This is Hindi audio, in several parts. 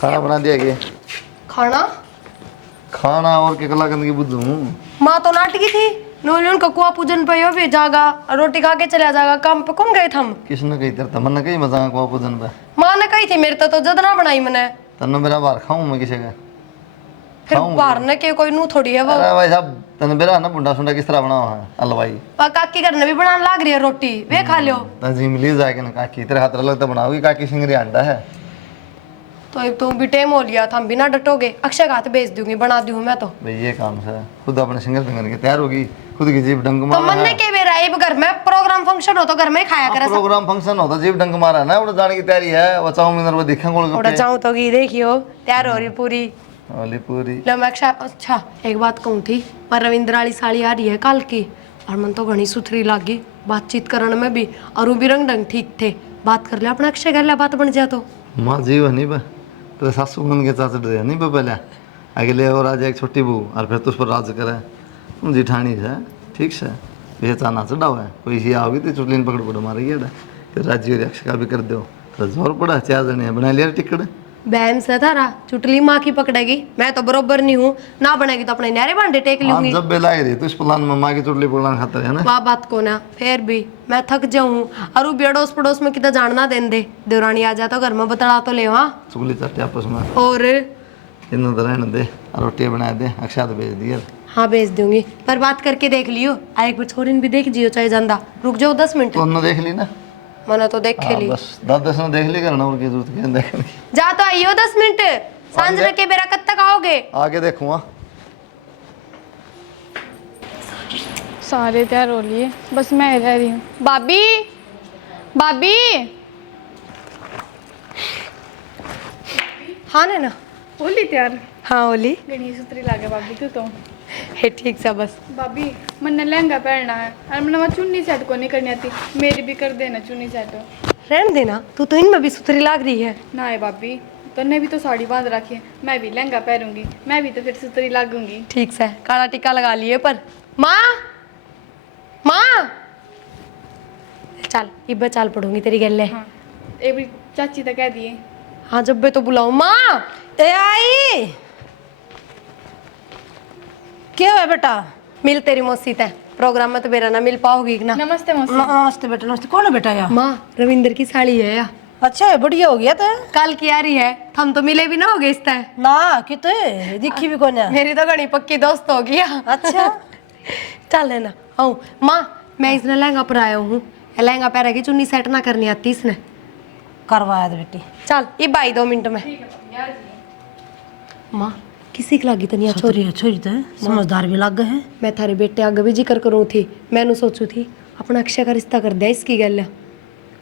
खाना बना दिया गया। खाना खाना और के कला गंदगी बुद्धू माँ तो नाटकी थी नोले उनका कुआ पूजन पे भी जागा रोटी खा के चला जाएगा काम पे कौन गए थे हम। किसने कही तेरे मन ने कही मजा को पूजन पे माँ ने कही थी मेरे तो जद ना बनाई मैंने तन्ने मेरा बार खाऊं मैं किसी का फिर बाहर ने के कोई नू थोड़ी है वो। अरे भाई साहब तन्ने मेरा ना बुंडा सुंडा किस तरह बनावा है हलवाई काकी घर ने भी बनाने लाग रही है रोटी वे खा लियो तंजीम ली जाके ना काकी तेरे हाथ लगता बनाओगी काकी सिंगरी अंडा है तो अब तुम भी टेम हो लिया था हम बिना डटोगे अक्षय का हाथ भेज दूंगी बना दूं मैं तो भाई ये काम से खुद अपने सिंगर फिंगर के तैयार होगी खुद की जीभ डंग तो मारा मन ने के बेरा अब घर में प्रोग्राम फंक्शन हो तो घर में खाया करे प्रोग्राम फंक्शन होता जीभ डंग मारा ना उड़ जाने की तैयारी है वो चाउमीन और वो दिखेंगे उड़ा गोलगप्पे जाऊं तो की देखियो तैयार हो रही पूरी वाली पूरी लो मैं अक्षय अच्छा एक बात कहूं थी पर रविंद्र वाली साड़ी आ रही है कल की और मन तो घनी सुथरी लागी बातचीत करने में भी और वो भी रंग ढंग ठीक थे बात कर लिया अपना अक्षय कर लिया बात बन जा तो माँ जीव नहीं बा तो सासू बन के चाचा डर नहीं बा पहले अगले और आज एक छोटी बहू और फिर तो उस पर राज करे जिठानी है ठीक से पहचाना चढ़ाओ है कोई ही आओगी तो चुटलीन पकड़ पकड़ मारेगी फिर राज्य और अक्षय का भी कर दो तो जोर पड़ा 4 जने बना लिया टिकट बहन से थारा चुटली माँ की पकड़ेगी मैं तो बरोबर नहीं हूँ ना बनेगी तो अपने न्यारे बांधे टेक लूंगी जब बेला रही तो इस प्लान में माँ की चुटली पकड़ना खाता है ना वाह बात को ना फिर भी मैं थक जाऊँ और वो बेड़ोस पड़ोस में कितना जानना देन दे देवरानी आ जाता घर में बतला तो ले वहाँ चुगली चट्टे आपस में और इन रहने दे और रोटी बना दे अक्षय तो भेज दिया हाँ भेज दूंगी पर बात करके देख लियो एक बार छोरी भी देख जियो चाहे जांदा रुक जाओ 10 मिनट तो उन्होंने देख ली ना मैंने तो देख ली बस 10 ने देख ली करना और की जरूरत क्या देखने की जा तो आइयो 10 मिनट सांझ के बेरा कब तक आओगे आगे देखूंगा सारे तैयार हो लिए बस मैं रह रही हूँ। भाभी भाभी हाँ ना होली तैयार हाँ ओली गणी सुतरी लागे भाभी तू तो है ठीक सा बस भाभी मैंने लहंगा पहनना है और मैंने वहाँ चुन्नी सेट को नहीं करनी आती मेरी भी कर देना चुन्नी सेट रहने देना तू तो इनमें भी सुथरी लाग रही है ना है भाभी तो ने भी तो साड़ी बांध रखी है मैं भी लहंगा पहनूंगी मैं भी तो फिर सुतरी लागूंगी ठीक से काला टिक्का लगा लिए पर माँ माँ चल इब्बे चाल पढ़ूंगी तेरी गले हाँ एक भी चाची तक कह दिए हाँ जब बे तो बुलाऊं माँ ए आई क्या है बेटा मिल तेरी मौसी ते प्रोग्राम में तो मेरा ना मिल पाओगी ना नमस्ते मौसी नमस्ते बेटा नमस्ते कौन है बेटा यार माँ रविंद्र की साड़ी है या अच्छा है बढ़िया हो गया तो कल की आ रही है हम तो मिले भी ना हो गए इस तरह ना किते दिखी भी कौन है मेरी तो घनी पक्की दोस्त हो गया अच्छा चल है ना आओ माँ मैं इसने लहंगा पर आया हूँ लहंगा पहनेगी चुन्नी सेट ना करनी आती इसने करवाया दे बेटी चल ये बाई 2 मिनट में माँ किसी की लागी तो नहीं छोरी छोरी है छोरी तो है, समझदार भी लग गए हैं मैं थारे बेटे आगे भी जिक्र करूँ थी मैंने सोचू थी अपना अक्षय का रिश्ता कर दिया इसकी गल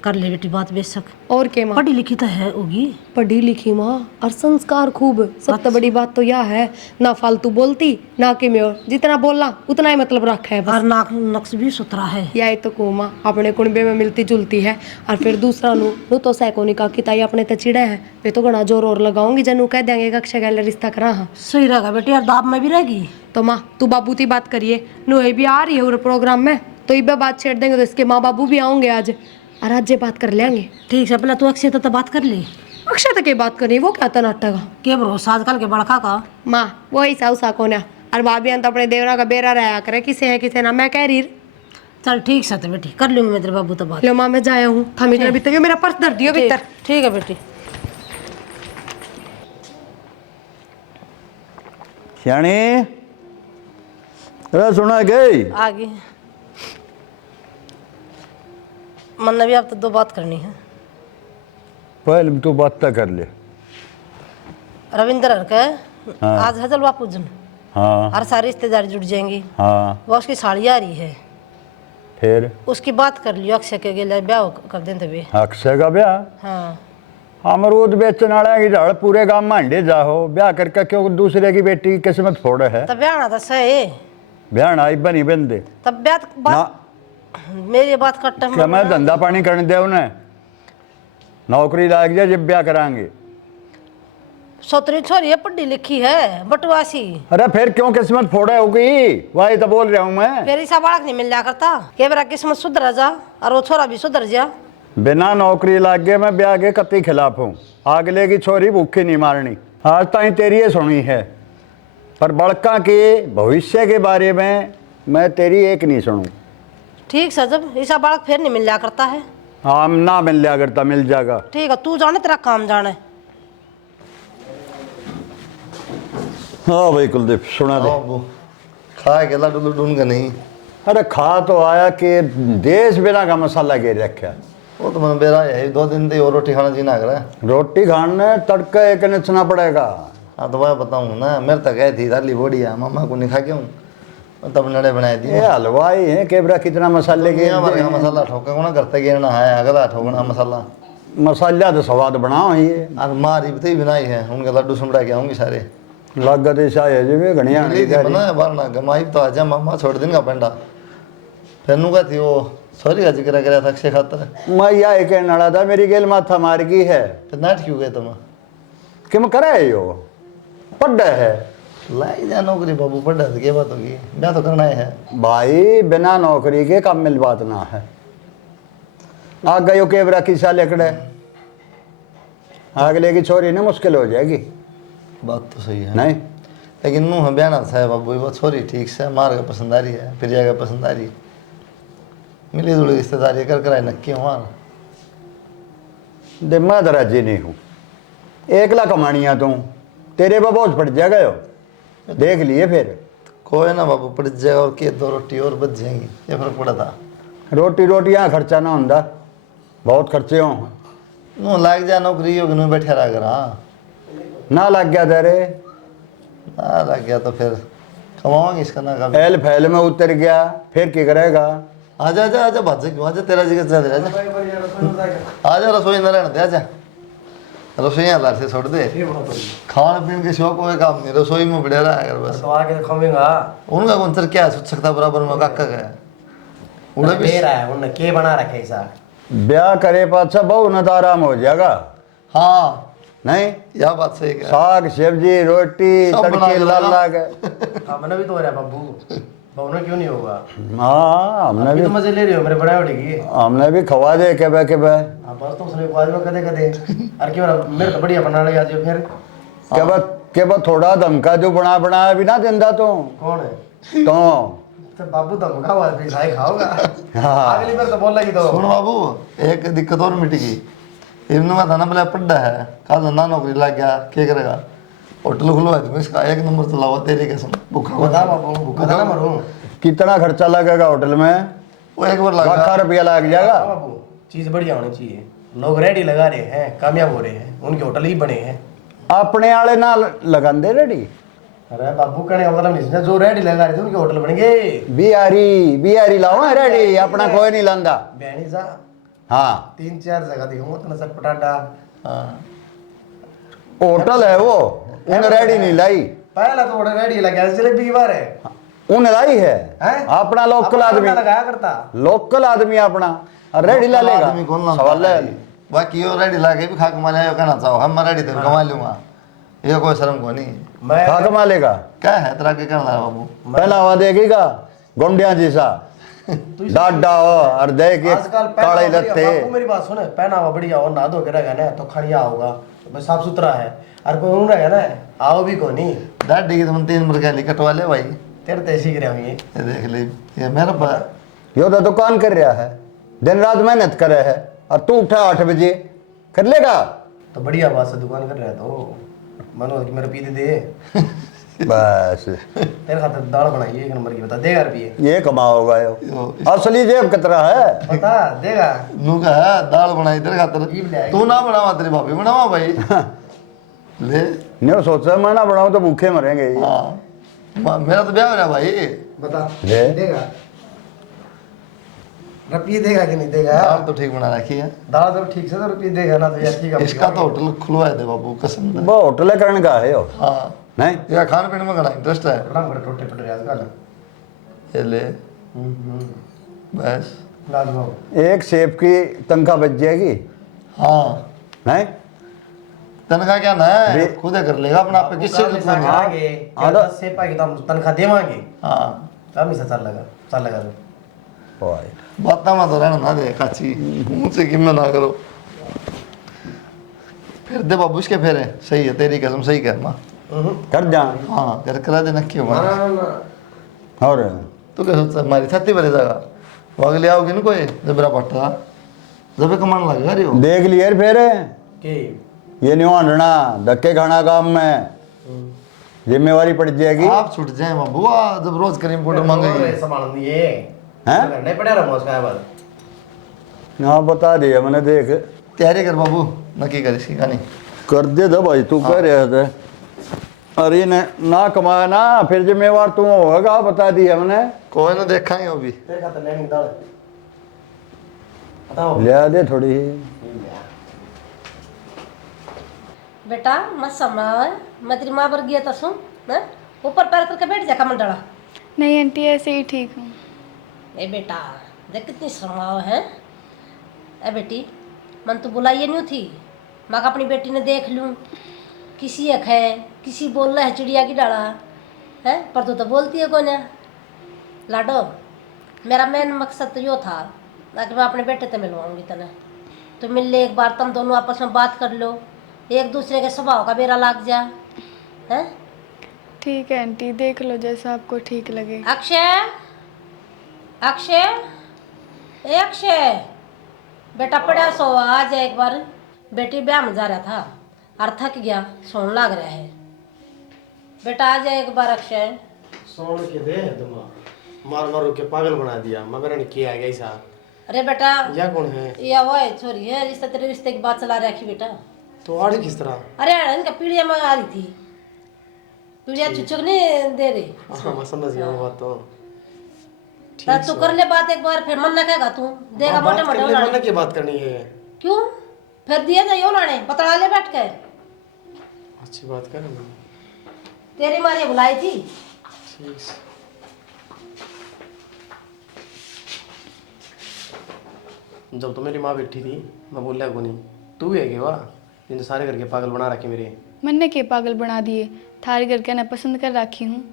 कर ले बेटी बात बेशक और के माँ पढ़ी लिखी तो है होगी पढ़ी लिखी माँ और संस्कार खूब सबसे बड़ी बात तो यह है ना फालतू बोलती ना कि मैं जितना बोलना उतना ही मतलब रखा है बस और नाक नक्श भी सुथरा है यही तो को माँ अपने कुनबे में मिलती जुलती है और फिर दूसरा नू तो सैकोनी का कि ताई अपने तो चिड़े है वे तो घना जोर और लगाऊंगी जनू कह देंगे अक्षय गल रिश्ता करा हाँ सही रहेगा बेटी यार दाब में भी रहेगी तो माँ तू बाबू की बात करिए नु ये भी आ रही है और प्रोग्राम में तो ये बात छेड़ देंगे तो इसके माँ बाबू भी आऊंगे आज और आज ये बात कर लेंगे ठीक है पहले तू अक्षय तो बात कर ली अक्षय तक ये बात करनी वो क्या था नाटक का के भरोसा आजकल के बड़का का माँ वो ऐसा उसा को ना और भाभी तो अपने देवरा का बेरा रहा करे किसे है किसे ना मैं कह रही चल ठीक से तो बेटी कर लूंगी मैं तेरे बाबू तो बात लो माँ मैं जाया हूँ थम इधर भीतर ये मेरा पर्स धर दियो भीतर ठीक है बेटी श्याणी अरे सुना गई आगे मन ने भी अब तो 2 बात करनी है पहले तू बात तक कर ले रविंद्र के हाँ। आज है जलवा पूजन हाँ हर सारी रिश्तेदारी जुट जाएंगी हाँ वो उसकी साड़ी आ रही है फिर उसकी बात कर लियो अक्षय के लिए ब्याह कर दें तभी अक्षय का ब्याह हाँ अमरूद बेचने वाला की झाड़ पूरे गांव में अंडे जाओ ब्याह करके क्यों दूसरे की बेटी की किस्मत फोड़े है तब ब्याह ना था सही ब्याह ना बनी बंदे तब ब्याह बात मेरी बात कट्टा क्या मैं धंधा पानी करने दे उन्हें नौकरी लाग जाए जब ब्याह कराएंगे सोतरी छोरी है पढ़ी लिखी है बटवासी अरे फिर क्यों किस्मत फोड़े होगी वही तो बोल रहा हूँ मैं फिर ऐसा बालक नहीं मिल जा करता के मेरा किस्मत सुधर जा और वो छोरा भी सुधर जा बिना नौकरी लाग गए मैं ब्याह के कत्ती खिलाफ हूँ। अगले की छोरी भूखी नहीं मारनी। आज ताई तेरी ये सुनी है, पर बड़का के भविष्य के बारे में मैं तेरी एक नहीं सुनूं। ठीक से जब ऐसा बालक फिर नहीं मिल जाया करता है। हाँ ना मिल जाया करता, मिल जाएगा। ठीक है, तू जाने तेरा काम जाने। हाँ भाई कुलदीप सुना दे। बाबू खा के लड्डू लड्डू का नहीं। अरे खा तो आया कि देश बिना का मसाला गिर रखा। वो तो मैंने बेरा है 2 दिन से और रोटी खाना जीना कर। रोटी खाने तड़का एक नचना पड़ेगा। हाँ तो मैं बताऊँ ना, मेरे तक गए थी दाली बोड़ी है, मामा को नहीं खा के हूँ तब नड़े बनाए दिए। ये हलवाई है केबरा कितना मसाले के मसाला ठोका को ना करते गिरना है, अगला ठोकना मसाला मसाला तो स्वाद बनाओ ये। और मारी भी बनाई है, उनके लड्डू सुमड़ा के आऊंगी सारे लागत ऐसा है जी वे घनिया बना बारना गमाई तो आजा मामा छोड़ दिन का पेंडा फिर नु का थी वो सॉरी का जिक्र कराया था अक्षय खातर। मैं या एक नड़ा था मेरी गेल माथा मार गई है। तो नाट क्यों गए तुम? कि मैं करे यो पढ़ है लाई जा नौकरी बाबू पढ़ा तो क्या बात होगी, मैं तो करना है भाई। बिना नौकरी के काम मिल बात ना है। आ गयो केबरा किसा लेकड़े अगले की छोरी ने मुश्किल हो जाएगी। बात तो सही है नहीं लेकिन नू हम बयाना था बाबू वो छोरी ठीक से मार का पसंद आ रही है, फिर जाएगा पसंद आ रही मिली जुली रिश्तेदारी कर कराए नक्की हमारा दे मैं तो राजी नहीं हूँ। एकला कमानिया तू तेरे पर बोझ पड़ जाएगा यो, देख लिए फिर। कोई ना बाबू पड़ जाएगा और के 2 रोटी और बच जाएंगी, ये फर्क पड़ा था। रोटी रोटी यहाँ खर्चा ना होंदा, बहुत खर्चे हों। नू लाग जा नौकरी होगी नू बैठे रहा कर। हाँ ना लग गया तेरे ना लग गया तो फिर कमाओगे इसका ना कभी। फैल फैल में उतर गया फिर क्या करेगा। आजा आजा आजा भाज क्यों आजा तेरा जिगर चल आजा आजा रसोई न रहने दे आजा रसोई लार से छोड़ दे। खाने पीने के शौक कोई काम नहीं, रसोई में बढ़िया रहा है बस। तो आके खाऊंगा उनका कौन सर क्या सोच सकता बराबर में काका गया उन्हें भी दे रहा है उन्होंने के बना रखे ऐसा। ब्याह करे पाछा बहु न तो आराम हो जाएगा। हाँ नहीं यह बात सही है। साग सब्जी रोटी सब बना तड़के के लाल लाना। लाग। हमने भी तो हो रहा है बाबू, बाबू ने क्यों नहीं होगा? हाँ हमने अभी भी तो मजे ले रहे हो मेरे बड़े होने की। हमने भी खवा दे के बे हाँ बस तो उसने बाद में कदे कदे अरे क्यों मेरे तो बढ़िया बनाने आ जाओ फिर। के बा थोड़ा धमका जो बना बनाया भी ना जिंदा तो कौन है? तो बाबू धमका हुआ है खाई खाओगा। हाँ। अगली बार तो बोल लगी तो सुन बाबू एक दिक्कत और मिट गई। इवन में था ना बोले पड्डा है कल ना नौकरी लग गया क्या करेगा, होटल खुलवा दूंगा इसका 1 नंबर चलाओ तेरी कसम। भूखा बता बाबू भूखा था ना मरूं। कितना खर्चा लगेगा होटल में? वो एक बार लगा लाख रुपया लग जाएगा। हाँ बाबू चीज बढ़िया होनी चाहिए, लोग रेडी लगा रहे हैं कामयाब हो रहे हैं, उनके होटल ही बने हैं। अपने आले ना लगांदे रेडी। अरे बाबू कहने का मतलब नहीं, जो रेडी लगा रहे थे उनके होटल बनेंगे। बिहारी लाओ है रेडी, अपना कोई नहीं लांदा। बहनी सा हाँ 3-4 जगह दिखाऊंगा तो नसर पटाटा। हाँ होटल है वो उन रेडी नहीं लाई, पहला तो बड़ा रेडी लगा जलेबी की बार है उन लाई है हैं? अपना लोकल अपना आदमी, लगाया करता लोकल आदमी अपना रेडी ला लेगा। आदमी कौन लाता सवाल है? है बाकी वो रेडी लाके भी खा कमा लिया कहना चाहो हम रेडी तो कमा लूंगा, ये कोई शर्म को नहीं। मैं खा कमा लेगा। क्या है तेरा के करना है बाबू? पहला हुआ देखेगा गोंडिया जैसा डाडा हो और दे के आजकल काले पहनावा लत्ते। बढ़िया, बापू मेरी बात सुने, पहनावा बढ़िया और नहा धो के रहेगा ना तो खड़िया होगा बस साफ सुथरा है। और कोई उन रहेगा ना आओ भी को नहीं दाढ़ी की तुम 3 नंबर का कटवा ले भाई। तेरे तो ऐसी गिरे होंगे। ये देख ले ये मेरा पास यो तो दुकान कर रहा है, दिन रात मेहनत करे है और तू उठा 8 बजे कर लेगा। तो बढ़िया बात से दुकान कर रहा है तो मनो कि मेरे पीते दे बस तेरे खातिर दाल बनाइए 1 नंबर की, बता देगा रुपये? ये कमाओगा यो असली जेब कितना है बता देगा? नू का है दाल बनाई तेरे खातिर, ई बनाई। तू ना बनावा तेरी भाभी बनावा भाई। ले नहीं सोचा मैं ना बनाऊं तो भूखे मरेंगे ये। हाँ मेरा तो ब्याह हो रहा भाई। बता ले। देगा रुपये देगा कि नहीं देगा? दाल तो ठीक बना रखी है, दाल जब ठीक से तो रुपये देगा ना तो यार ठीक है। इसका तो होटल खुलवाए दे बाबू कसम से। वो होटल करने का है यो हाँ नहीं। ये खाने पीने में घना इंटरेस्ट है। बड़ा बड़ा टोटे पड़ रहे आजकल। ये ले बस। लाजवाब। एक सेफ की तनख्वाह बच जाएगी हाँ नहीं। तनख्वाह क्या ना है बे- खुद ही कर लेगा अपना पे किससे किससे कितना नहीं। आगे हाँ, 10 से पाएगी तो हम तनख्वाह देवांगे। हाँ कम ही से चल लगा तो ओए। बात में तो रहना ना दे काची मुझसे कि मैं ना करो फिर दे बाबू इसके फेरे सही है तेरी कसम सही कर माँ कर जा। हाँ कर करा दे नक्की हो और तू क्या सोचता हमारी छाती भरे जाएगा वो अगले आओगे ना कोई जबरा पट्टा जब कमान लगेगा रे वो देख लिए फिर के ये नहीं हंडना धक्के खाना काम में जिम्मेवारी पड़ जाएगी। आप छूट जाए बाबू जब रोज करीम पाउडर मांगेगी संभाल दिए हैं नहीं पड़ा रहा उसका बाद हाँ बता दिया मैंने देख तैयारी कर बाबू नक्की कर इसकी कहानी कर दे दो भाई तू कह रहा था अरे ने ना कमाया ना फिर जिम्मेवार तू होगा बता दिया मैंने। कोई ना देखेंगे वो भी तेरे खातर लेने की दाल बताओ ले दे थोड़ी बेटा मत समय मैं तेरी माँ पर गया था सुन हैं? ऊपर पैर करके बैठ जा कमंडला। नहीं आंटी ऐसे ही ठीक हूँ। ए बेटा देख कितनी शर्माओ है। ए बेटी मन तो बुलाइए नहीं थी मैं अपनी बेटी ने देख लूँ किसी अख है किसी बोल रहा है चिड़िया की डाला है पर तू तो बोलती है कौन है लाडो। मेरा मेन मकसद तो यो था ताकि मैं अपने बेटे से मिलवाऊंगी तने तो मिल ले एक बार तुम दोनों आपस में बात कर लो एक दूसरे के स्वभाव का बेरा लाग जा है। ठीक है आंटी देख लो जैसा आपको ठीक लगे। अक्षय अक्षय ए अक्षय बेटा पड़ा सो आ जा एक बार बेटी ब्याह में जा रहा था और थक गया सोने लग रहा है बेटा आ जा एक बार अक्षय। सोन के दे तुम मार मारो के पागल बना दिया मगर ने किया है ऐसा। अरे बेटा या कौन है या वो है छोरी है रिश्ता तेरे रिश्ते की बात चला रखी बेटा। तो आड़ी किस तरह अरे इनका पीढ़िया में आ रही थी पीढ़िया चुचुक नहीं दे रही। हाँ मैं समझ गया वो बात तो तू कर ले बात एक बार फिर मन न कहेगा तू देगा मोटे मोटे करने उलाने। की बात करनी है क्यों फिर दिया जाइए उलाने बतला ले बैठ कर अच्छी बात कर तेरी माँ ने बुलाई थी। ठीक जब तो मेरी माँ बैठी थी मैं बोल रहा को नहीं तू भी है क्या वाह जिन सारे करके पागल बना रखे मेरे। मैंने के पागल बना दिए थारी घर के ना पसंद कर रखी हूँ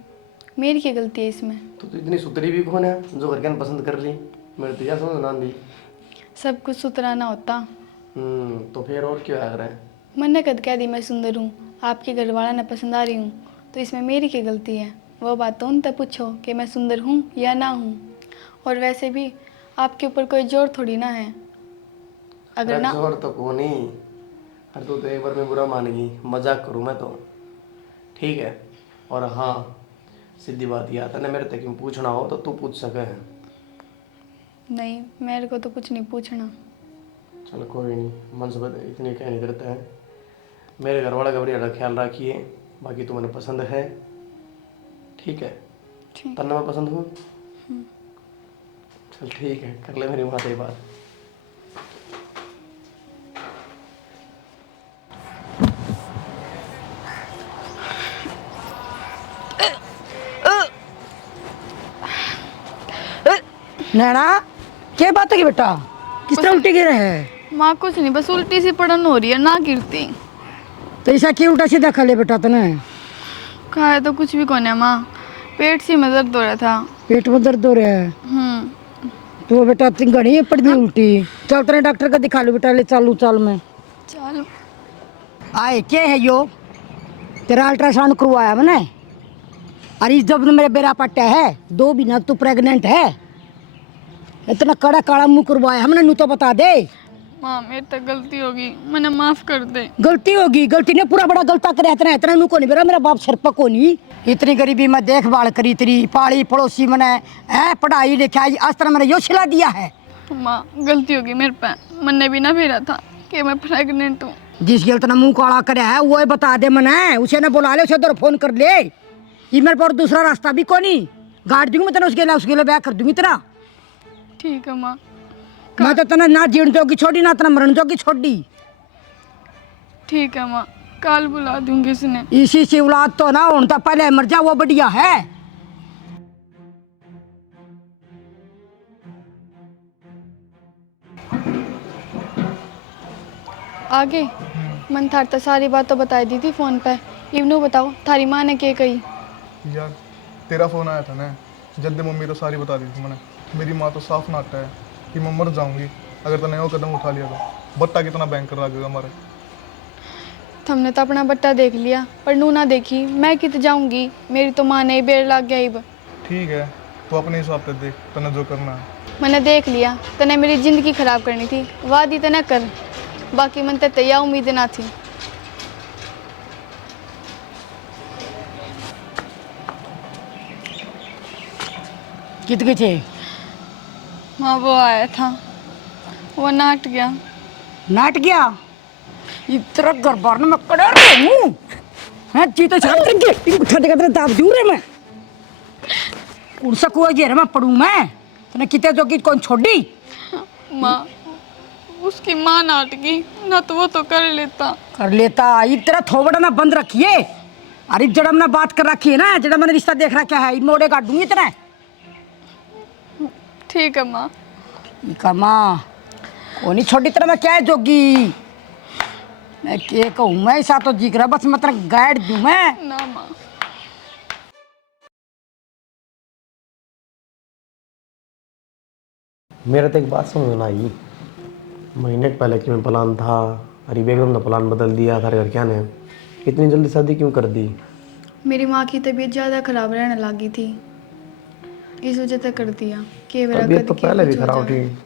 मेरी क्या गलती है इसमें। तो इतनी सुतरी भी कौन है जो करके पसंद कर ली मेरे तो यह समझ ना दी। सब कुछ सुतराना होता। तो फिर और क्यों आग रहा है। मैंने कद कह दी मैं सुंदर हूँ आपके घर वाला ना पसंद आ रही हूँ तो इसमें मेरी क्या गलती है। वो बात तो उनसे पूछो कि मैं सुंदर हूँ या ना हूँ। और वैसे भी आपके ऊपर कोई जोर थोड़ी ना है अगर ना। जोर तो को नहीं अरे तू तो एक बार में बुरा मान गई मजाक करूँ मैं तो ठीक है। और हाँ सीधी बात यह आता ना मेरे तक पूछना हो तो तू पूछ सके है। नहीं मेरे को तो कुछ नहीं पूछना। चल कोई नहीं मन से इतनी क्या नहीं करता है मेरे घर वाला गबरिया का ख्याल रखिए बाकी तुम्हें पसंद है ठीक है। ठीक तन्ना मैं पसंद हूँ चल ठीक है कर ले मेरी वहाँ से बात। नैना क्या बात है कि बेटा किस तरह उल्टी गिरे है। माँ कुछ नहीं बस उल्टी सी पड़न हो रही है ना गिरती। तो ऐसा क्यों उल्टा सीधा खा ले बेटा तने। खाया तो कुछ भी कौन है माँ पेट से में दर्द हो रहा था। पेट में दर्द हो रहा है तो बेटा तीन घड़ी पड़ गई उल्टी। चल तेरे डॉक्टर का दिखा लो बेटा ले चालू चाल में चलो आए क्या है यो तेरा अल्ट्रासाउंड करवाया मैंने अरे जब मेरे बेरा पट्टा है 2 महीना तू प्रेग्नेंट है इतना कड़ा काला मुंह करवाया हमने नू तो बता दे। माँ मेरी तो गलती होगी मैंने माफ कर दे। गलती होगी गलती ने पूरा बड़ा गलता करे इतना इतना नू को नहीं मेरा बाप सर पर को नहीं इतनी गरीबी में देखभाल करी तेरी पाली पड़ोसी मैंने है पढ़ाई लिखाई आज तरह मैंने यो सिला दिया है। माँ गलती होगी मेरे पे मैंने भी ना भेजा था कि मैं प्रेग्नेंट हूँ। जिस गलत ने मुंह काला करे है वो बता दे मैंने उसे न बुला ले उसे उधर फोन कर ले ये मेरे पर दूसरा रास्ता भी को नहीं गाड़ दूंगी मैं तेना उसके लिए ब्याह कर दूंगी तेरा। ठीक है माँ मैं तो तना ना जीण जोगी छोड़ी ना तना मरण जोगी छोड़ी। ठीक है माँ कल बुला दूंगी इसने। इसी से औलाद तो ना होने तो पहले मर जा वो बढ़िया है। आगे मन थार तो सारी बात तो बता दी थी फोन पे इवनू बताओ थारी माँ ने क्या कही। यार तेरा फ़ोन आया था ना जल्दी मम्मी तो सारी बता दी थी मैंने। मेरी माँ तो साफ नाटा है कि मैं मर जाऊंगी अगर तूने वो कदम उठा लिया तो। बट्टा कितना भयंकर लगेगा हमारे। हमने तो अपना बट्टा देख लिया पर नू ना देखी, मैं कित जाऊंगी, मेरी तो माँ नहीं बेर लग गई। ठीक है, तो अपने हिसाब से देख तने जो करना है। मैंने देख लिया, तने मेरी ज़िंदगी ख़राब करनी थी, वादी तो न कर, बाकी मन ते तैयार उम्मीद ना थी। कित थे? हाँ वो आया था, वो नाट गया। नाट गया? इतना गरबार में कड़ा हूँ हैं चीतो छाप के इनको ठंडे का दाब दूं रे मैं उड़सा को जे मैं पढ़ूं मैं तने किते जो की कौन छोड़ी माँ, उसकी माँ नाट गई ना, तो वो तो कर लेता इतना थोबड़ा ना बंद रखिए। अरे जड़ा हमने बात कर रखी है ना, जड़ा मैंने रिश्ता देख रखा है, इन मोड़े काट दूंगी इतना। ठीक है माँ। माँ कोनी छोड़ी तरह मैं क्या है जोगी, मैं के कहूँ मैं ऐसा तो जीक रहा बस मतलब गाइड दूं मैं ना माँ। मेरा तो एक बात समझ में ना आई, महीने के पहले कि मैं प्लान था, अरे बेगम ने प्लान बदल दिया था, घर क्या ने इतनी जल्दी शादी क्यों कर दी? मेरी माँ की तबीयत ज़्यादा ख़राब रहने लगी थी, इस वजह से कर दिया कि मेरा तबीयत तो कद के पहले भी कुछ हो खराब जाए। थी,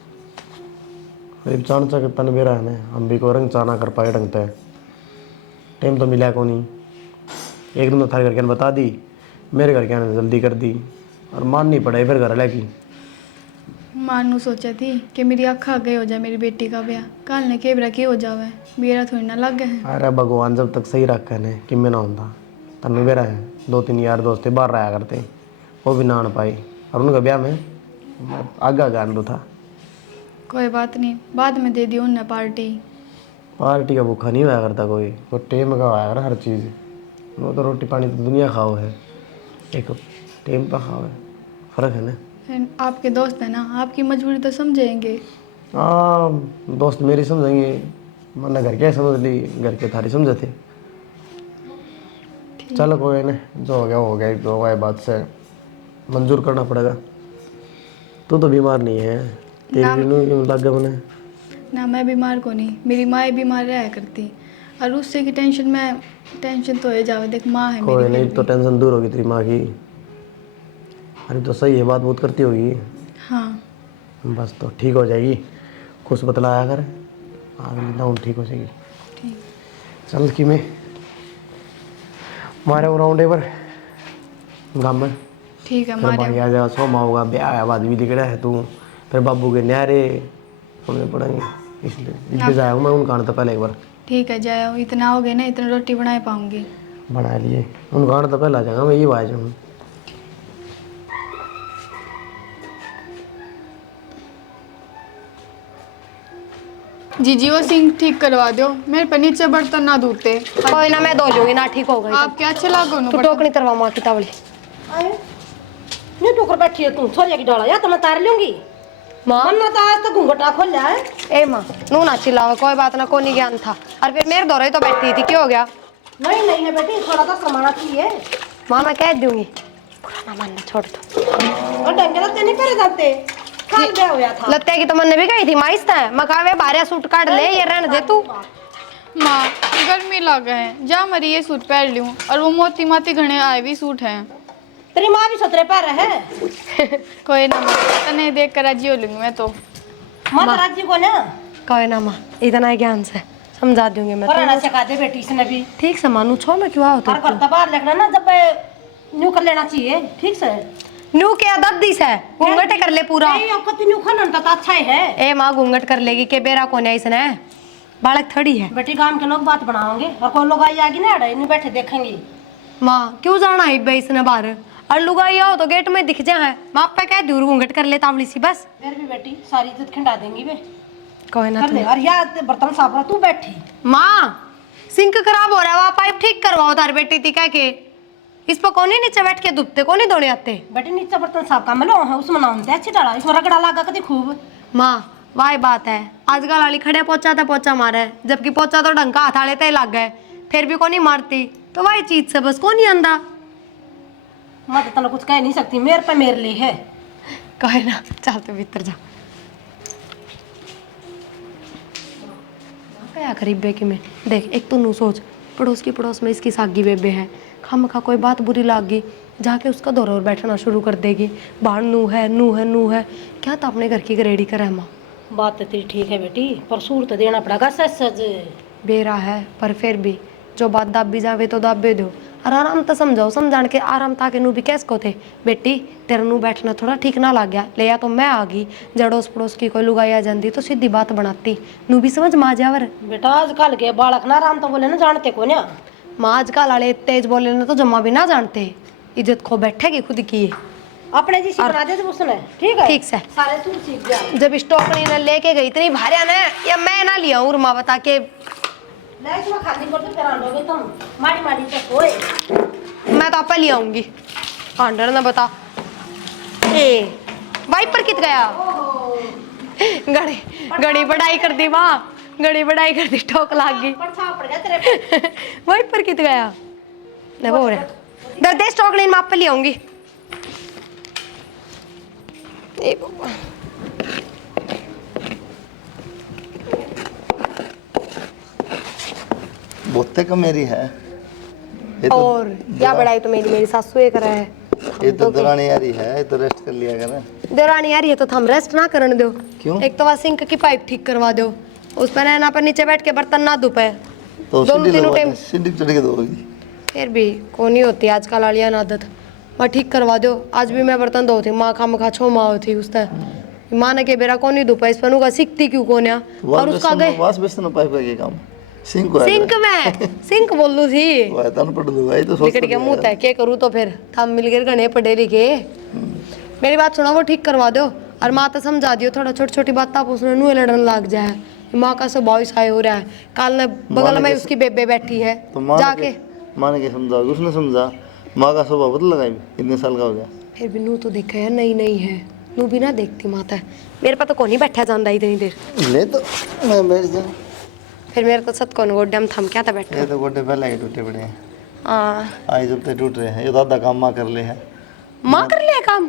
अरे चाण चक तन बेरा है ना, हम भी को रंग चाना कर पाए ढंग पे, टाइम तो मिला को नहीं। एक दिन तो थारे घर के ने बता दी, मेरे घर के ने जल्दी कर दी और माननी पड़े फिर घर लगी। मानू सोचा थी कि मेरी आँख आगे हो जाए मेरी बेटी का ब्याह, कल ने केबरा की हो जावे, मेरा थोड़ी ना लग है। अरे भगवान जब तक सही रखा ने कि मैं ना होता तन बेरा है, 2-3 यार दोस्त बाहर रहा करते, वो भी ना पाई और उनका ब्याह में आगा गांडू था। कोई बात नहीं, बाद में दे दी उनने पार्टी। पार्टी का भूखा नहीं हुआ करता कोई, वो टेम का हुआ कर हर चीज़। वो तो रोटी पानी तो दुनिया खाओ है, एक टेम पर खाओ है, फ़र्क है ना। फिर आपके दोस्त है ना, आपकी मजबूरी तो समझेंगे। हाँ दोस्त मेरी समझेंगे, मैंने घर क्या समझ ली, घर के थारी समझे थे। चलो कोई नहीं, जो हो गया, जो हो गया बात से मंजूर करना पड़ेगा। तू तो बीमार नहीं है, तेरी क्यों लग गया मैंने? ना मैं बीमार को नहीं, मेरी माँ बीमार रहा करती, और उससे की टेंशन में टेंशन तो हो जावे, देख माँ है कोई मेरी। नहीं, तो टेंशन दूर होगी तेरी माँ की। अरे तो सही है, बात बहुत करती होगी। हाँ बस तो ठीक हो जाएगी, कुछ बतलाया कर, आगे डाउन ठीक हो जाएगी। ठीक। चल कि मैं मारे राउंड पर गाँव में ठीक है फिर मारे। भाई आ जा, सोमा होगा, ब्याह है, बाद भी दिखड़ा है तू, फिर बाबू के न्यारे सुनने पड़ेंगे, इसलिए इधर जाया हूँ मैं उनका आने तो पहले एक बार। ठीक है जाओ, इतना हो गया ना, इतना रोटी बना पाऊंगी। बना लिए उनका आने तो पहले आ जाऊँगा मैं, ये आ जाऊँ। जीजी वो सिंक ठीक करवा दो, मेरे पे नीचे बर्तन ना धोते। कोई ना, मैं धो लूंगी ना, ठीक हो गई। आप क्या चला गो तू टोकनी तरवा माँ की तावली। आए नहीं टोकर बैठी है तू, छोरिया की डाला या तो मैं तार लूंगी। माँ मन्ना तो आज तक घूंघटा खोल लिया है। ए माँ नू ना चिल्लाओ, कोई बात ना, कोनी ज्ञान था। और फिर मेरे दौरे तो बैठी थी, क्या हो गया? नहीं नहीं है बेटी, थोड़ा तो समाना चाहिए। माँ मैं कह दूंगी, पुराना मानना छोड़ दो। और डंगे लत्ते नहीं करे जाते, कल गया हुआ था। लत्ते की तो मन भी गई थी माइस्ता है, मकावे बारिया सूट काट ले, ये रहने दे तू। माँ गर्मी लग है, जा मरी ये सूट पहन लूँ, और वो मोती माती घने आए भी सूट हैं। तेरी माँ भी सतरे पैर है। कोई ना माँ, तने देख कर राजी हो लूंगी मैं तो। माँ राज्य को ना कोई ना माँ, इतना ज्ञान से समझा दूंगी मैं पराना तो। सिखा दे बेटी इसने भी। ठीक से मानू छो में क्यों आओ हर करता बाहर लगना ना, जब न्यू कर लेना चाहिए, ठीक से। न्यू क्या दद्दी से घूंघट कर ले पूरा। नहीं आपको तो न्यू खाना तो अच्छा ही है। ए माँ घूंघट कर लेगी के बेरा कोने इसने, बालक थड़ी है। बेटी गांव के लोग बात बनाओगे और कोई लोग आई आगे ना अड़े नहीं बैठे देखेंगे। माँ क्यों जाना है बे इसने बाहर, और लुगाई आओ तो गेट में दिख जाए। माँ पे क्या दूर घूंघट कर ले तावली सी बस। फिर भी बेटी सारी इज्जत खिंडा देंगी वे। कोई ना कर ले, तू। और यार बर्तन साफ रहा, तू बैठी। माँ सिंक खराब हो रहा है, वहाँ पाइप ठीक करवाओ तार बेटी थी क्या के, इस पर कौन ही नीचे बैठ के दुबते, कौन ही दौड़े आते। बेटी नीचे बर्तन साफ का मिलो है, उसमें नाम अच्छी डाला, इसमें रगड़ा लगा कभी खूब। माँ वाही बात है, आजकल वाली खड़े पोचा मारे, जबकि पोचा तो ढंग का हाथ आले तय लग गए, फिर भी कौन ही मारती, तो वही चीज से बस कौन ही आंदा। मैं तो तने कुछ कह नहीं सकती, मेरे पे मेरे लिए है। कहे ना, चल तू भीतर जा। क्या करीब बे कि मैं देख, एक तो नू सोच पड़ोस की पड़ोस में इसकी सागी बेबे है, खाम खा कोई बात बुरी लाग गई जाके उसका दौर और बैठना शुरू कर देगी। बाहर नू है नू है नू है, क्या तो अपने घर की गरेड़ी करे माँ। बात तो तेरी ठीक है बेटी, पर सूर तो देना पड़ेगा सच सच। बेरा है पर फिर भी जो बात दाबी जावे तो दाबे दो और आराम तो समझाओ, समझाण के आराम ताके नू भी कैस को थे बेटी तेरे नू बैठना थोड़ा ठीक ना लग गया ले या तो मैं आ गई, जड़ोस पड़ोस की कोई लुगाई आ जाती तो सीधी बात बनाती, नू भी समझ माँ जावर। बेटा आजकल के बालक ना आराम तो बोले ना जानते को ना। माँ आजकल वाले तेज बोले ना तो जम्मा भी ना जानते, इज्जत खो बैठेगी खुद की। अपने जी बना दे तो उसने ठीक है ठीक से सारे तू सीख जा। जब स्टोकनी ने लेके गई इतनी भारी ना, या मैं ना लिया हूँ माँ बता के ले इसमें खाली कर दो फिर आंडोगे तुम माड़ी माड़ी तक होए। मैं तो आपा ले आऊंगी आंडर ना बता। ए वाइपर कित गया, गड़ी गड़ी बढ़ाई कर दी माँ, गड़ी बढ़ाई कर दी ठोक लाग गई। पड़ गया तेरे पे। वाइपर कित गया ना वो रहा दर्दे स्टोकनी में आप ले आऊंगी। ए बाबा बोते का मेरी है ये तो, और क्या बढ़ाई तो मेरी सासू ये करा है। ये तो दरानी यारी है, ये तो रेस्ट कर लिया कर। दौरानी आ रही है तो हम रेस्ट ना करने दो। क्यों? एक तो वहाँ सिंक की पाइप ठीक करवा दो, उस पर ना पर नीचे बैठ के बर्तन ना धुपे तो दोनों सीढ़ी तीनों लगवा टाइम। दे, सीढ़ी चढ़ के दोगी। फिर भी कौन ही होती आजकल वाली ना आदत, वहाँ ठीक करवा दो। आज भी मैं बर्तन धो थी माँ खा मखा छो माँ थी उस तरह माँ ने के बेरा कौन ही धुपा इस पर उनका सीखती क्यों कौन है और उसका गए वाश बेसन पाइप का ये काम सिंक को सिंक में सिंक बोल लू थी वो तन पड़ दूंगा ये तो सोच लिकड़ के मुंह तय के करूँ तो फिर हम मिल गए घने पढ़े लिखे। मेरी बात सुनो वो ठीक करवा दो और माँ तो समझा दियो, थोड़ा छोटी छोटी बात आप उसने नुए लड़न लग जाए। माँ का स्वभाव ऐसा हो रहा है, कल ने बगल में उसकी बेबे बैठी है तो जाके माँ ने क्या समझाओगे, उसने समझा माँ का स्वभाव बदल लगा इतने साल का हो गया। फिर भी नू तो देखा है नहीं नहीं है, नू भी ना देखती माता मेरे पास तो कौन ही बैठा जाता इतनी देर। ले तो मैं बैठ जाऊँ, फिर मेरे तो सत कौन गोड्डम थम क्या था बैठा। ये तो गोटे पहले ही टूटे पड़े हैं। हाँ आज जब तक टूट रहे हैं, ये तो आधा काम माँ कर ले है। माँ कर लिया काम,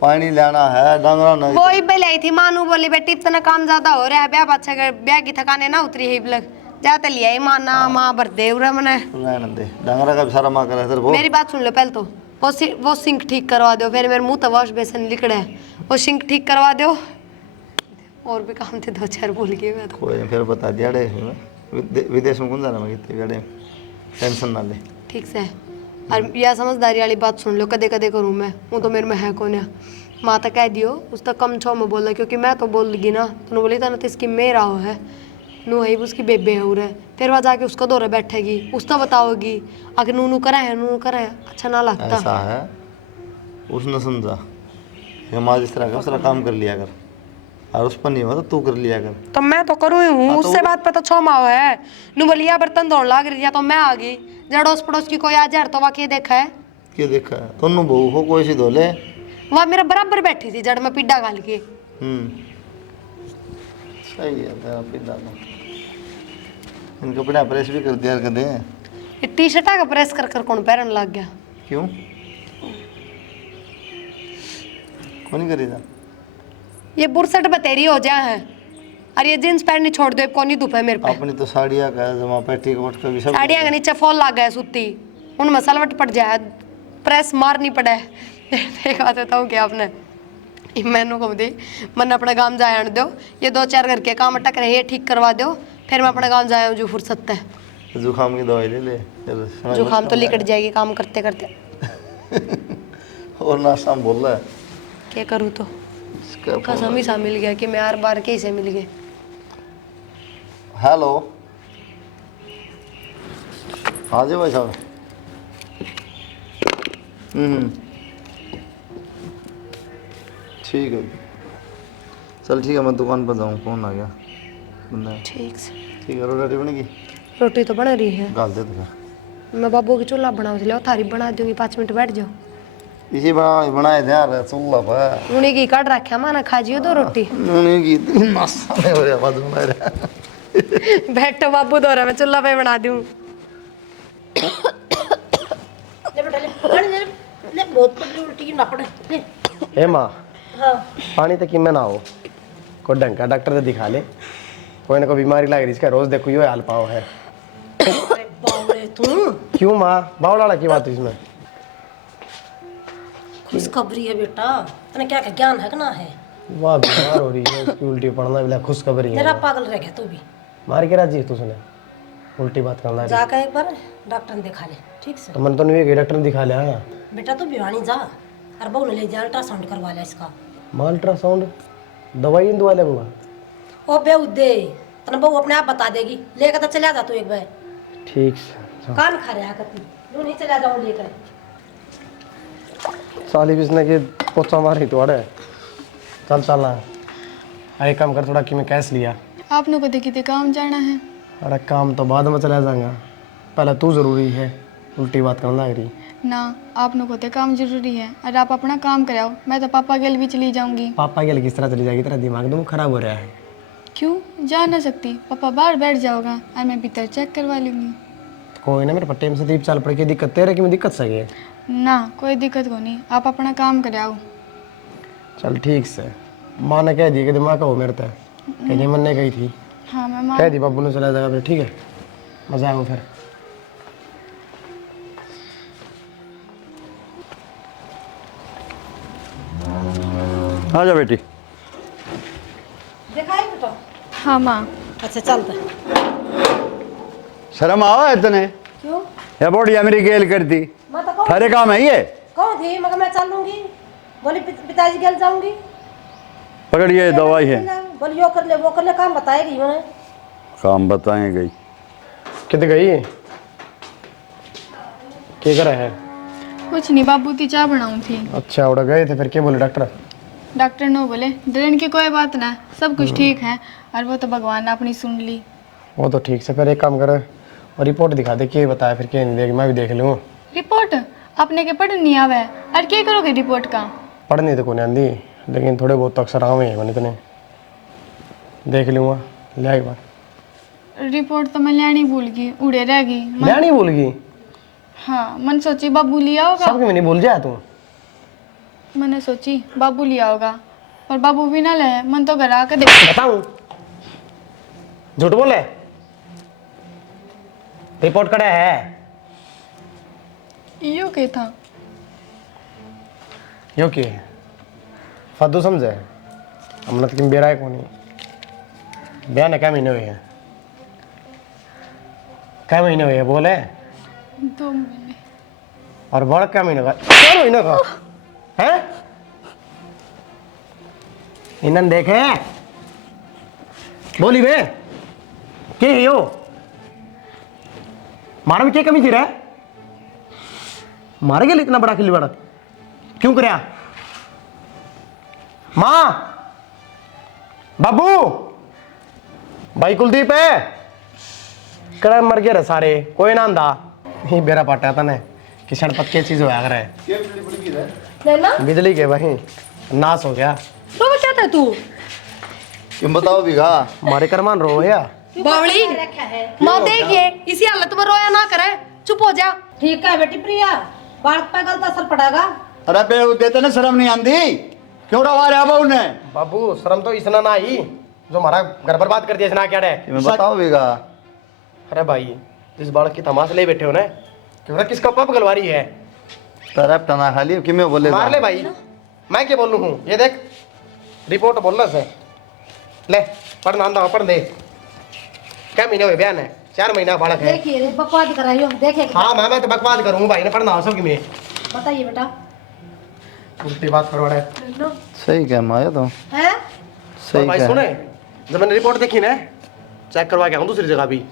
पानी लाना है डांगरा न वो ही पहले आई थी मानू बोली बेटी इतना काम ज्यादा हो रहा है, ब्याह बच्चा का ब्याह की थकाने ना उतरी है लग जाते लिया ही माना माँ भर दे उरा मने। रहने दे, डांगरा का भी सारा माँ कर है वो। मेरी बात सुन लो पहले तो वो सिंक ठीक करवा दो, फिर मेरे मुंह तो वॉश बेसन लिखड़ा है वो सिंक ठीक करवा दो। और भी काम थे दो चार भूल गए मैं तो। कोई नहीं, फिर बता दिया डे विदेश में कौन जाना मैं कितने गड़े, टेंशन ना ले। ठीक से और यह समझदारी वाली बात सुन लो, कदे कदे करूँ मैं वो तो मेरे में है कौन है। माँ तो कह दियो उस तक कम छो में बोला क्योंकि मैं तो बोल लगी ना तो बोली था ना तो इसकी मेरा हो है नू है उसकी बेबे है उरे, फिर वहाँ जाके उसका दौरे बैठेगी उसका बताओगी आगे नू करा है नू करा है अच्छा ना लगता। ऐसा है उसने समझा कि माँ जिस तरह का उस तरह काम कर लिया कर और उस पर नहीं हुआ तो तू कर लिया कर। तो मैं तो करूँ ही हूँ, उससे बात पे तो छो माओ है नू बोलिया बर्तन धोने लग रही है तो मैं आ गई, जड़ोस पड़ोस की कोई आ जाए तो वहाँ देखा है क्या देखा है दोनों बहू हो कोई सी धोले वहाँ मेरा बराबर बैठी थी जड़ में पिड्डा गाल के। सही है तेरा पिता तो इन कपड़े प्रेस भी कर दिया कर दे। ये टी शर्टा का प्रेस कर कर कौन पहनने लग गया। क्यों कौन नहीं करेगा, ये बुरसट बतेरी हो जाए है और ये जींस पैंट नहीं छोड़ दो कौन नहीं धुपे मेरे पे। अपनी तो साड़ियाँ का जमा पेटी कोट का भी सब साड़ियाँ के नीचे फॉल लग गया सूती उन मसलवट पड़ जाए प्रेस मारनी पड़े। एक बात बताऊँ क्या आपने मैनू को दी मन अपने गाँव जाए आने दो, ये दो चार घर के काम अटक रहे ये ठीक करवा दो फिर मैं अपने गाँव जाए जो फुर्सत है। जुकाम की दवाई ले ले फिर जुकाम तो लिकट जाएगी काम करते करते। और नाश्ता बोल रहा है क्या करूँ तो कसम ही सा मिल गया कि मैं हर बार कैसे मिल गए। हेलो हाँ जी भाई साहब। ठीक है चल ठीक है मैं दुकान पर जाऊँ फोन आ गया बंदा। ठीक से ठीक है रोटी बनेगी रोटी तो बन रही है डाल दे तो फिर मैं बाबू की चूल्हा बना लिया थारी बना दूंगी 5 मिनट बैठ जाओ। इसी बनाए ध्यान रहे चूल्हा पर उन्हीं की काट रखा माना खा जियो दो रोटी उन्हीं की इतनी नाश्ता नहीं हो रहा बाजू में रहा। बैठो बाबू दो रहा मैं चूल्हा पे बना दूं। ले बेटा ले बहुत पतली उल्टी ना पड़े ले। हे माँ हाँ पानी तक कि मैं ना हो कोई ढंग का डॉक्टर से दिखा ले कोई ना कोई बीमारी लग रही इसका रोज देखो यो हाल पाओ है। अरे बावड़े तू, क्यों माँ बावड़ाड़ा की बात है इसमें? खुशखबरी है बेटा, तने क्या क्या ज्ञान है कि ना है? वाह बीमार हो रही है, उसकी उल्टी पड़ना बिला खुशखबरी मेरा है। पागल रह गया तू भी। मार के राजी है तू सुने, उल्टी बात करना है। जाकर एक बार डॉक्टर ने दिखा ले, ठीक से। तो मन तो नहीं है डॉक्टर ने दिखा लिया। बेटा तू भिवानी जा और बहू ने ले जा अल्ट्रासाउंड करवा लिया इसका। माँ अल्ट्रासाउंड दवाई दवा लूंगा। ओ बेउदे, तने बहू अपने आप बता देगी, लेकर तो चला जा तू एक बार। ठीक है कान खा रहा है तू नहीं चला जाऊँ लेकर। साली बिसने के पोचा मारी तो अरे चल चलना। अरे काम कर थोड़ा कि मैं कैश लिया। आपने को देखी थी काम जाना है। अरे काम तो बाद में चला जाऊंगा, पहले तू जरूरी है। उल्टी बात करना लग रही ना, आपने को तो काम जरूरी है। अरे आप अपना काम कराओ, मैं तो पापा के लिए भी चली जाऊंगी। पापा के लिए किस तरह चली जाएगी? तेरा दिमाग तो खराब हो रहा है। क्यों जा ना सकती? पापा बाहर बैठ जाओगा और मैं भीतर चेक करवा लूँगी। कोई ना, मेरे पट्टे में से दीप चल पड़ के दिक्कत तेरे की में दिक्कत सके। ना कोई दिक्कत को नहीं, आप अपना काम कराओ। चल ठीक से। माँ ने कह दी कि दिमाग का हो मेरे तय कहीं मन ने गई थी। हाँ मैं माँ कह दी बाबू ने चला जाएगा फिर, ठीक है मजा आऊँ फिर। आ जा बेटी। देखा है बेटा? हाँ माँ। अच्छा चलता। शर्म आओ इतने, क्यों? ये बढ़िया मेरी गेल करती। मैं तो कौन थारे काम है ये? कौन थी? मगर मैं चल लूंगी। बोली पिताजी गल जाऊंगी। पकड़िए दवाई है। बोली यो कर ले वो कर ले, काम बताएगी मैंने। काम बताएं गई। कितने गई क्या कर है? कुछ नहीं, बाबू की चाय बनाऊँ थी। अच्छा उड़ा गए थे फिर क्या बोले डॉक्टर? डॉक्टर ने बोले डरने की कोई बात ना, सब कुछ ठीक है। और वो तो भगवान ने अपनी सुन ली। वो तो ठीक से। फिर एक काम कर और रिपोर्ट दिखा दे, क्या बताया फिर क्या नहीं देगी, मैं भी देख लूँ। रिपोर्ट अपने के पढ़ नहीं आवे और क्या करोगे रिपोर्ट का? पढ़नी तो कोई आंदी, लेकिन थोड़े बहुत तो अक्सर आवे हैं, मैंने इतने देख लूँगा। ले एक बार रिपोर्ट तो मैं लेनी भूल गई, उड़े रह गई। लेनी भूल गई? हाँ मन सोची बाबू लिया होगा। सबके में नहीं भूल जाए तू? मैंने सोची बाबू लिया होगा, पर बाबू भी ना ले। मन तो घर आकर देख। बताऊं झूठ बोले? रिपोर्ट कड़ा है यो क्या था? यो की फादू समझे हमने तो बेरा है कौन ब्याह ने क्या महीने हुए हैं? क्या महीने हुए हैं बोले? 2 महीने। और बड़ क्या महीने का? 4 महीने का है? इन्हन देखे बोली बे के यो मारा में क्या कमी थी रे? मारे गए इतना बड़ा खिल्ली बड़ा क्यों करया? माँ बाबू भाई कुलदीप है कड़ा मर गए रे सारे, कोई ना आंदा ही बेरा पाटा था ने किसान पत के चीज होया करे नैना बिजली के वही नाश हो गया। बाबा क्या था तू? क्यों बताओ बिघा? मारे करमान रो या बावड़ी रखा है। माँ देखिए इसी हालत में रोया ना करे, चुप हो जा। ठीक है बेटी प्रिया, बालक पे गलत असर पड़ेगा। अरे बे देते ना शर्म नहीं आंदी, क्यों रवा रहा बाबू ने? बाबू शर्म तो इसना ना आई जो हमारा घर बर्बाद कर दिया इसना क्या है? क्यों बताओ बिघा? अरे भाई जिस बालक की तमाश ले बैठे हो ना क्यों किसका पप गलवारी है? तरफ टना खाली कि मैं बोले मार ले भाई, मैं क्या बोलूं हूँ? ये देख रिपोर्ट बोलना से ले पढ़ नांदा पढ़ दे। क्या महीने हुए बयान है? 4 महीना बालक है। देखिए रे बकवास कराइयो देखे। हाँ मैं तो बकवास करूँ भाई ने पढ़ना हो सबकी में। बताइए बेटा। उल्टी बात करो रे। सही क्या माया तो हैं? सही भाई क्या सुने जब मैंने रिपोर्ट देखी ना चेक करवा के आऊँ दूसरी जगह भी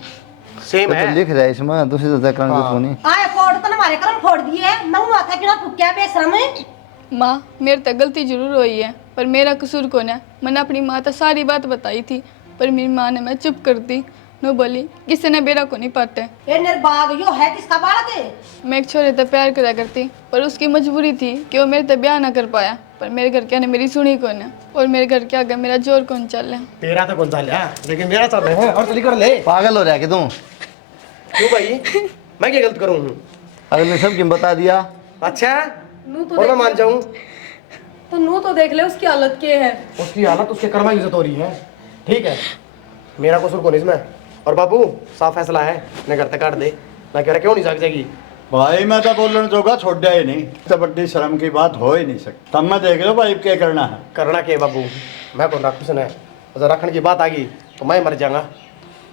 सेम तो है। लिख रहा है इसमें दूसरी तो चेक करने को नहीं। आए फोड़ तो हमारे कर्म फोड़ दिए। नऊ आता कि ना फुक्या बेशरम है। माँ मेरे तो गलती जरूर हुई है, पर मेरा कसूर कौन है? मैंने अपनी माँ तो सारी बात बताई थी, पर मेरी माँ ने मैं चुप कर दी। नो बोली किसी ने बेरा को नहीं पाते। ये निर्बाग यो है किसका बालक है? मैं एक छोरे तो प्यार करा करती, पर उसकी मजबूरी थी कि वो मेरे तो ब्याह ना कर पाया। पर मेरे घर के ने मेरी सुनी कौन है, और मेरे घर के आगे मेरा जोर कौन चल रहा है? तेरा तो कौन सा लिया लेकिन मेरा चल रहा है और चली कर ले। पागल हो रहा है कि तू? क्यों भाई मैं क्या गलत करूँ? अगले सब क्यों बता दिया? अच्छा और मैं मान जाऊँ? तो नू तो देख ले उसकी हालत क्या है। उसकी हालत उसके कर्मा की इज्जत हो रही है। ठीक है मेरा कसूर कौन इसमें। और बाबू साफ फैसला है, न घर तक काट दे, मैं कह रहा क्यों नहीं जाग जाएगी। भाई मैं तो बोलने जोगा छोड़ा ही नहीं, तो बड़ी शर्म की बात हो ही नहीं सकती। तब मैं देख लो भाई क्या करना है। करना क्या बाबू, मैं कौन राक्षस है, अगर रखने की बात आ गई तो मैं मर जाऊंगा।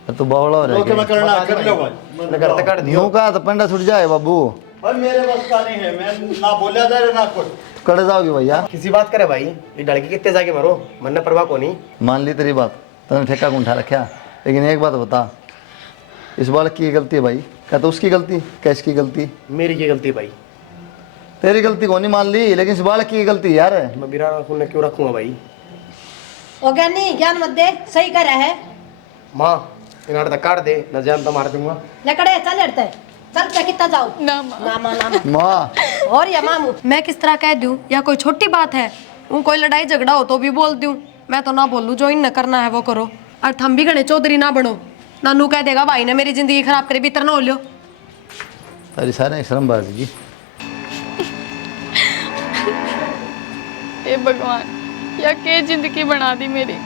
तो बावड़ा हो तो क्या मैं करना कर लो भाई। न घर तक काट दियो। यूं कहा तो पंडा छूट जाए बाबू, भाई मेरे बस का नहीं है, मैं ना बोला जाए ना कुछ। कड़े जाओगे भैया। किसी बात करे भाई, ये डड़की कितने जाके मरो, मन ने परवाह को नहीं। मान ली तेरी बात, तूने ठेका कौन उठा रखा, लेकिन एक बात बता, इस बालक की गलती है भाई? क्या तो उसकी गलती, क्या इसकी गलती? मेरी की गलती भाई। तेरी गलती को नहीं मान ली, लेकिन इस बालक की गलती यार। मैं बिना खून क्यों रखूंगा भाई। ओ ज्ञानी ज्ञान मत दे, सही कर रहा है। माँ इन तक काट दे, न जान तो मार दूंगा। लकड़े चल हटते, चल क्या कितना जाओ ना माँ। ना माँ ना माँ माँ और या मामू। मैं किस तरह कह दूँ, या कोई छोटी बात है? वो कोई लड़ाई झगड़ा हो तो भी बोल दूँ, मैं तो ना बोलूँ, जो इन करना है वो करो। और थम भी घने चौधरी ना बनो, नानू कह देगा भाई ने मेरी जिंदगी खराब करी, भीतर ना हो लियो। तेरी सारे शर्म बाजी की। हे भगवान, या के जिंदगी बना दी मेरी।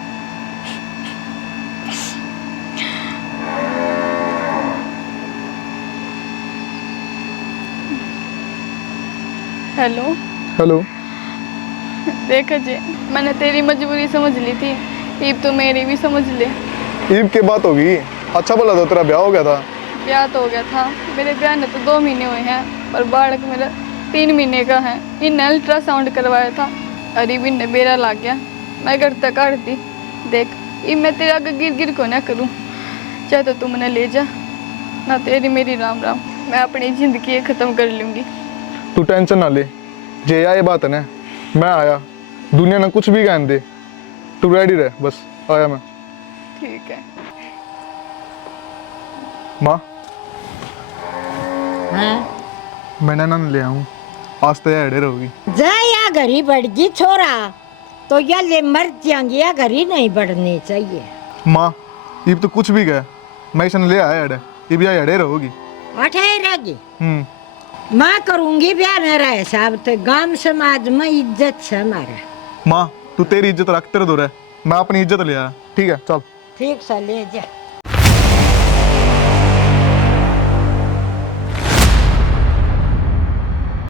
Hello hello. देख जी, मैंने तेरी मजबूरी समझ ली थी, ईब तो मेरी भी समझ ले। ईद की बात होगी, अच्छा बोला तो तेरा ब्याह हो गया था। ब्याह तो हो गया था, मेरे ब्याह ने तो 2 महीने हुए हैं, पर बालक मेरा 3 महीने का है। इनने अल्ट्रासाउंड करवाया था, अरे भी इनने बेरा लग गया, मैं घर तक काट दी। देख ये मैं तेरे आगे गिर गिर को ना करूँ, चाहे तो तू मैंने ले जा, ना तेरी मेरी राम राम, मैं अपनी ज़िंदगी ख़त्म कर लूँगी। तू टेंशन ना ले, जे ये बात है ना, मैं आया, दुनिया ने कुछ भी कहने दे, तू रेडी रह, बस आया मैं। ठीक है। माँ हाँ मैं नैना ले आऊँ, आज तो यार रहोगी। जा या घरी बढ़ गई छोरा, तो या ले मर जाएंगे, या घरी नहीं बढ़नी चाहिए। माँ ये तो कुछ भी गया, मैं इसे ले आया अड़े, ये भी अड़े रहोगी। अठे रहेगी, मैं करूंगी ब्याह मेरा हिसाब तो, गांव समाज में इज्जत से हमारा। माँ तू तेरी इज्जत रखते रह, मैं अपनी इज्जत ले आया, ठीक है चल। ठीक सा ले जा।